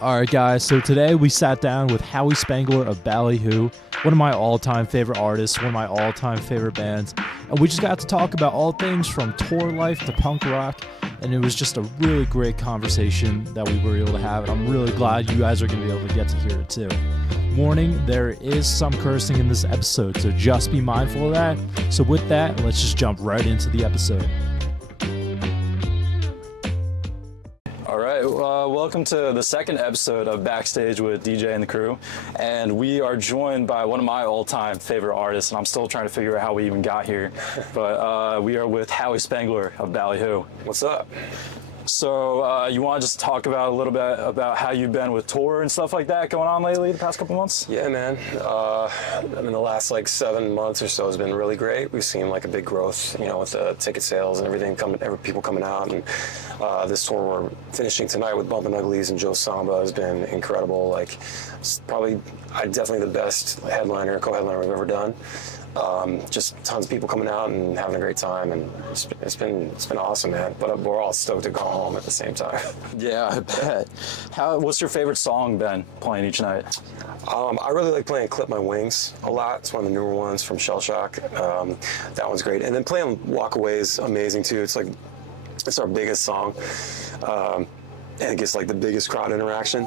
Alright guys, so today we sat down with Howi Spangler of Ballyhoo, one of my all-time favorite artists, one of my all-time favorite bands, and we just got to talk about all things from tour life to punk rock, and it was just a really great conversation that we were able to have, and I'm really glad you guys are going to be able to get to hear it too. Warning, there is some cursing in this episode, so just be mindful of that. So with that, let's just jump right into the episode. Welcome to the second episode of Backstage with DJ and the crew, and we are joined by one of my all-time favorite artists, and I'm still trying to figure out how we even got here, but we are with Howi Spangler of Ballyhoo. What's up? So you want to just talk about a little bit about how you've been with tour and stuff like that going on lately the past couple months? Yeah, man. The last 7 months or so has been really great. We've seen a big growth, with the ticket sales and everything, people coming out, and this tour we're finishing tonight with Bumpin' Uglies and Joe Samba has been incredible. It's probably definitely the best headliner, co-headliner we've ever done. Just tons of people coming out and having a great time, and it's been awesome, man. But we're all stoked to go home at the same time. Yeah, I bet. What's your favorite song been playing each night? I really like playing "Clip My Wings" a lot. It's one of the newer ones from Shell Shock. That one's great, and then playing "Walk Away" is amazing too. It's our biggest song. And it gets the biggest crowd interaction,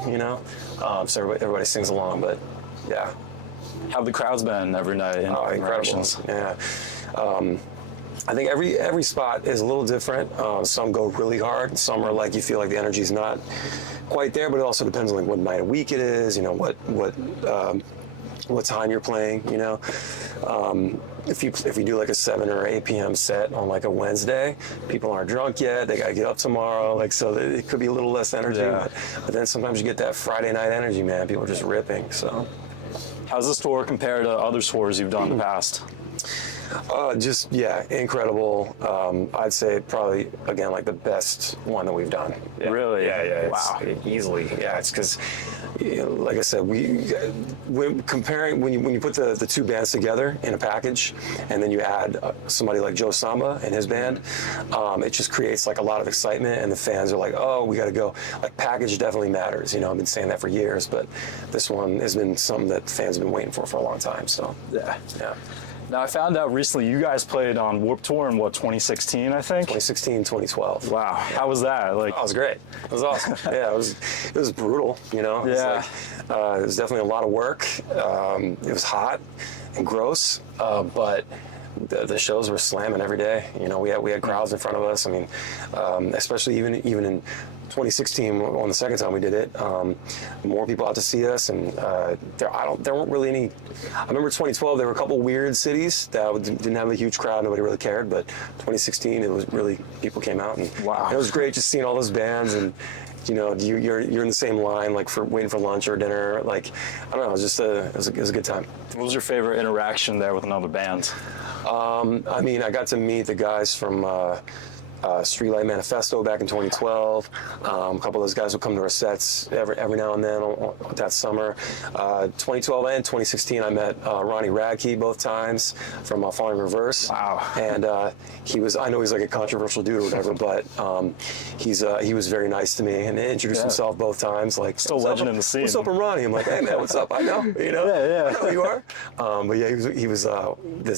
so everybody sings along. But yeah. How have the crowds been every night? Incredible. Yeah. I think every spot is a little different. Some go really hard. Some are you feel like the energy's not quite there, but it also depends on what night of week it is. What time you're playing. If you do a 7 or 8 p.m. set on a Wednesday, people aren't drunk yet. They gotta get up tomorrow. So it could be a little less energy. Yeah. But then sometimes you get that Friday night energy, man. People are just ripping. So. How's this tour compare to other tours you've done in the past? Incredible. I'd say probably, again, the best one that we've done. Yeah. Really? Yeah. Wow. Easily. Yeah, it's because, like I said, when you put the two bands together in a package, and then you add somebody like Joe Samba and his band, it just creates a lot of excitement, and the fans are oh, we got to go. Package definitely matters. I've been saying that for years, but this one has been something that fans have been waiting for a long time. So yeah. Now, I found out recently you guys played on Warped Tour in 2016, I think? 2016, 2012. Wow. Yeah. How was that? Oh, it was great. It was awesome. Yeah, it was brutal, Yeah. It was definitely a lot of work. It was hot and gross, but the shows were slamming every day. We had crowds in front of us. I mean, especially even in 2016, on the second time we did it, more people out to see us, and there weren't really any. I remember 2012, there were a couple weird cities that didn't have a huge crowd, nobody really cared, but 2016, it was really, people came out, and wow. It was great just seeing all those bands, and you're in the same line, for waiting for lunch or dinner, I don't know, it was a good time. What was your favorite interaction there with another band? I got to meet the guys from Streetlight Manifesto back in 2012. A couple of those guys would come to our sets every now and then that summer. 2012 and 2016, I met Ronnie Radke both times from Falling Reverse. Wow. And I know he's a controversial dude or whatever, but he was very nice to me and introduced himself both times. Still legend in the scene. What's up, I'm Ronnie? I'm hey man, what's up? I know, Yeah. I know who you are. But yeah, he was.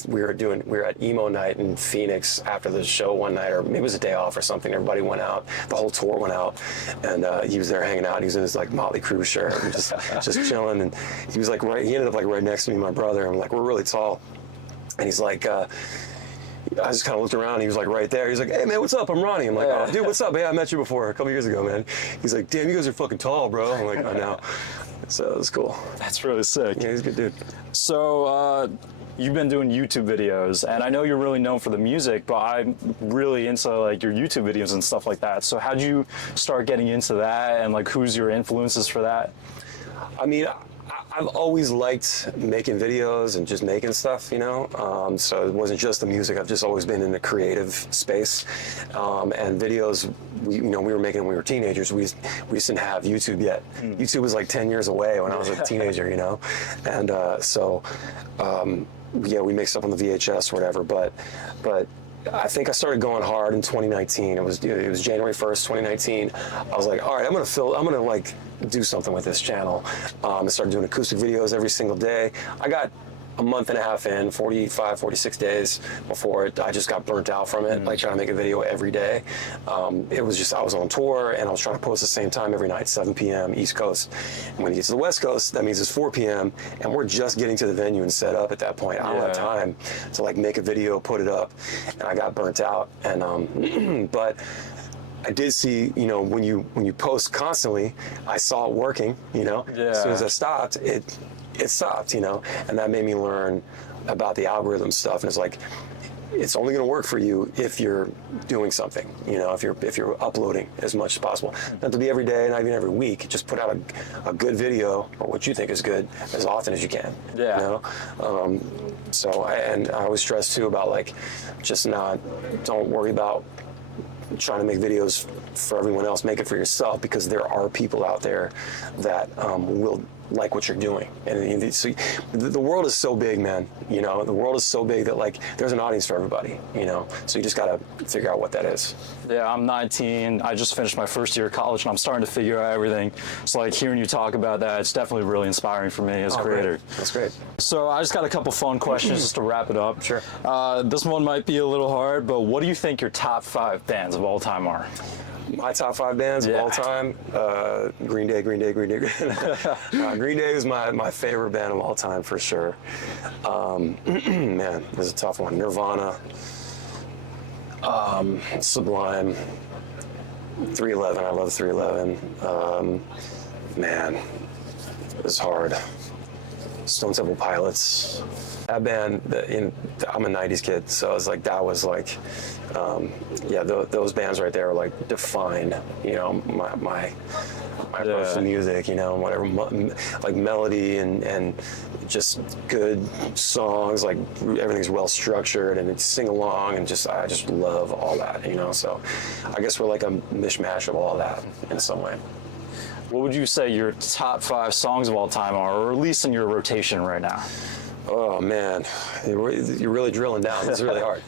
We were at emo night in Phoenix after the show one night, or maybe it was a day off or something. Everybody went out. The whole tour went out, and he was there hanging out. He was in his Motley Crue shirt, and just chilling. And he was right. He ended up right next to me, my brother. And we're really tall, and he's I just kind of looked around. He was right there. He's hey man, what's up? I'm Ronnie. I'm oh, dude, what's up? Hey, I met you before a couple years ago, man. He's damn, you guys are fucking tall, bro. I'm I know. So it was cool. That's really sick. Yeah, he's a good dude. So you've been doing YouTube videos, and I know you're really known for the music, but I'm really into your YouTube videos and stuff like that. So how'd you start getting into that, and who's your influences for that? I've always liked making videos and just making stuff, so it wasn't just the music. I've just always been in the creative space, and videos. We were making when we were teenagers. We just didn't have YouTube yet. YouTube was 10 years away when I was a teenager, and we mixed up on the VHS or whatever. But I think I started going hard in 2019. It was January 1st, 2019. I was like, all right, I'm gonna like do something with this channel. I started doing acoustic videos every single day. I got a month and a half in, 45, 46 days before I just got burnt out from it, like trying to make a video every day. It was just, I was on tour and I was trying to post the same time every night, 7 p.m. East Coast. And when you get to the West Coast, that means it's 4 p.m. and we're just getting to the venue and set up at that point. I don't have time to like make a video, put it up, and I got burnt out. And but I did see, you know, when you post constantly, I saw it working, you know. As soon as I stopped, it stopped, you know, and that made me learn about the algorithm stuff. And it's like, it's only going to work for you if you're doing something, you know, if you're uploading as much as possible. Not to be every day, not even every week. Just put out a good video, or what you think is good, as often as you can. Yeah. You know. So I always stress too about like, just don't worry about trying to make videos for everyone else. Make it for yourself, because there are people out there that will like what you're doing. And so the world is so big, man. You know, the world is so big that like there's an audience for everybody, you know. So you just gotta figure out what that is. Yeah, I'm 19. I just finished my first year of college and I'm starting to figure out everything. So like hearing you talk about that, it's definitely really inspiring for me as a creator. Great. That's great. So I just got a couple fun questions just to wrap it up. Sure. This one might be a little hard, but what do you think your top 5 bands of all time are? My top 5 bands of all time, Green Day. Green Day is my favorite band of all time for sure. Man, this is a tough one. Nirvana, Sublime, 311. I love 311. Man, it's hard. Stone Temple Pilots. That band, I'm a 90s kid, so it's like, that was like, those bands right there are like defined, you know, my approach to music, you know, whatever, like melody and just good songs, like everything's well structured and it's sing along, and I just love all that, you know. So I guess we're like a mishmash of all that in some way. What would you say your top 5 songs of all time are, or at least in your rotation right now? Oh man, you're really drilling down. It's really hard.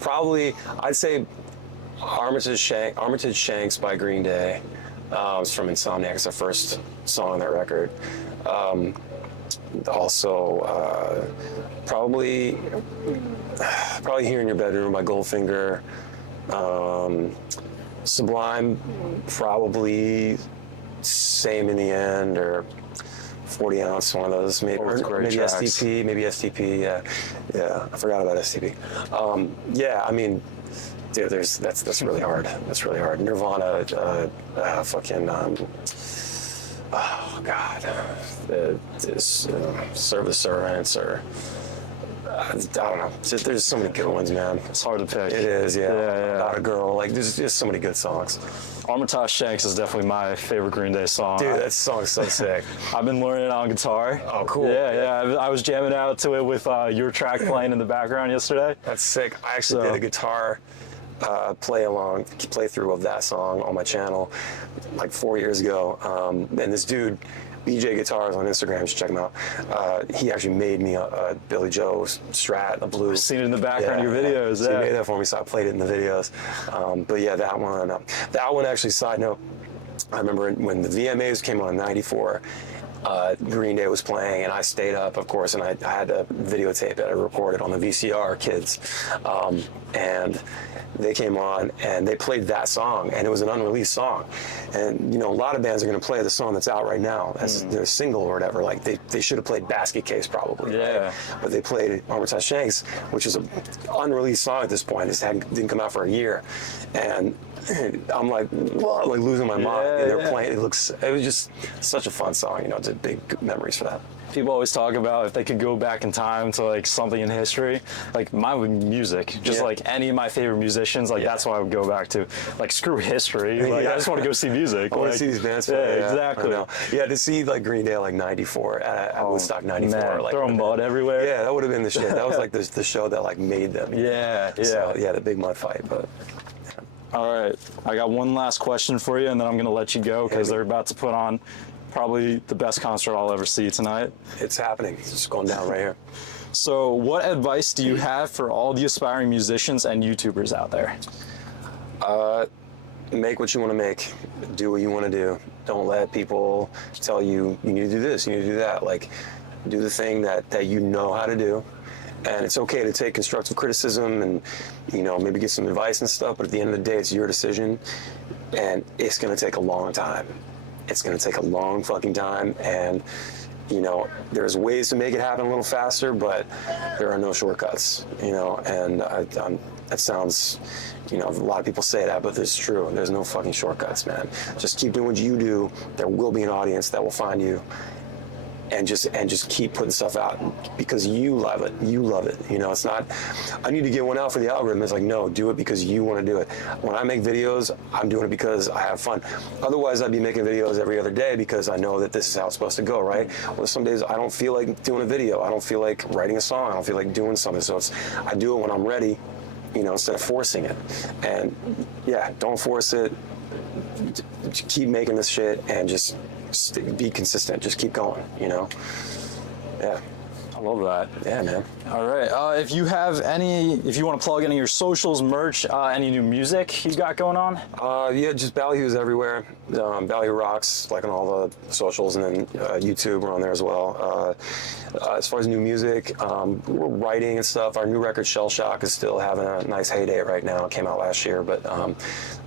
Probably, I'd say Armitage Shanks by Green Day. It's from Insomniac. It's the first song on that record. Also, probably Here in Your Bedroom by Goldfinger. Sublime, probably Same in the End, or 40 Ounce, one of those, maybe STP, yeah, I forgot about STP. Yeah, I mean, dude, that's really hard. That's really hard. Nirvana, oh God, Serve the Servants, or I don't know. There's so many good ones, man. It's hard to pick. It is, yeah. Yeah. Not a Girl. Like, there's just so many good songs. Armitage Shanks is definitely my favorite Green Day song. Dude, that song's so sick. I've been learning it on guitar. Oh, cool. Yeah. I was jamming out to it with your track playing in the background yesterday. That's sick. I actually did a guitar playthrough of that song on my channel like 4 years ago. And this dude, BJ Guitars on Instagram, you should check him out. He actually made me a Billy Joe Strat, a blues. I've seen it in the background of your videos. So he made that for me, so I played it in the videos. But yeah, that one actually, side note, I remember when the VMAs came on in '94, Green Day was playing, and I stayed up, of course, and I had to videotape it. I recorded on the VCR, kids. And they came on and they played that song, and it was an unreleased song. And you know, a lot of bands are going to play the song that's out right now as their single or whatever. Like they should have played Basket Case probably. Yeah. Right? But they played Armitage Shanks, which is an unreleased song at this point. It didn't come out for a year, and I'm like, whoa, like losing my mind. And they're playing. It was just such a fun song. You know, it's a big memories for that. People always talk about if they could go back in time to like something in history, like mine would be music. Just like any of my favorite musicians, like that's what I would go back to. Like screw history. Like I just want to go see music. I want to see these bands play. Yeah, exactly. Yeah, to see like Green Day like '94 at Woodstock '94. Man, like throwing mud everywhere. Yeah, that would have been the shit. That was like the show that like made them. Yeah. So, yeah, the big mud fight. But all right, I got one last question for you, and then I'm gonna let you go because they're about to put on probably the best concert I'll ever see tonight. it's happening. It's just going down right here. So what advice do you have for all the aspiring musicians and YouTubers out there? Make what you want to make. Do what you want to do. Don't let people tell you, you need to do this, you need to do that. Like, do the thing that you know how to do. And it's okay to take constructive criticism and, you know, maybe get some advice and stuff, but at the end of the day, it's your decision. And it's going to take a long time. It's going to take a long fucking time. And, you know, there's ways to make it happen a little faster, but there are no shortcuts, you know, and that sounds, you know, a lot of people say that, but it's true. There's no fucking shortcuts, man. Just keep doing what you do. There will be an audience that will find you, and just keep putting stuff out because you love it. You love it. You know, it's not, I need to get one out for the algorithm. It's like, no, do it because you want to do it. When I make videos, I'm doing it because I have fun. Otherwise, I'd be making videos every other day because I know that this is how it's supposed to go, right? Well, some days I don't feel like doing a video. I don't feel like writing a song. I don't feel like doing something. So I do it when I'm ready, you know, instead of forcing it. And yeah, don't force it. Keep making this shit and just be consistent. Just keep going, you know? Yeah. I love that. Yeah, man. All right. If you want to plug any of your socials, merch, any new music you got going on? Yeah, just Ballyhoo's everywhere. Ballyhoo Rocks, like on all the socials, and then YouTube, we're on there as well. As far as new music, we're writing and stuff. Our new record, Shell Shock, is still having a nice heyday right now. It came out last year, but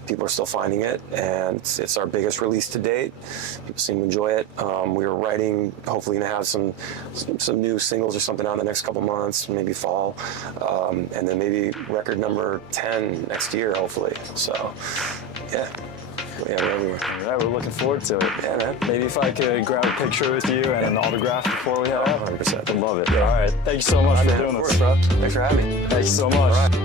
people are still finding it, and it's our biggest release to date. People seem to enjoy it. We were writing, hopefully gonna have some new singles or something out in the next couple months, maybe fall, and then maybe record number 10 next year, hopefully. So, yeah. Yeah, we're everywhere. All right, we're looking forward to it. Yeah, man. Maybe if I could grab a picture with you and an autograph before we head out. 100%. I'd love it. All right. Thank you so much for doing of this. course, bro. Thanks for having me. Thank you so much. All right.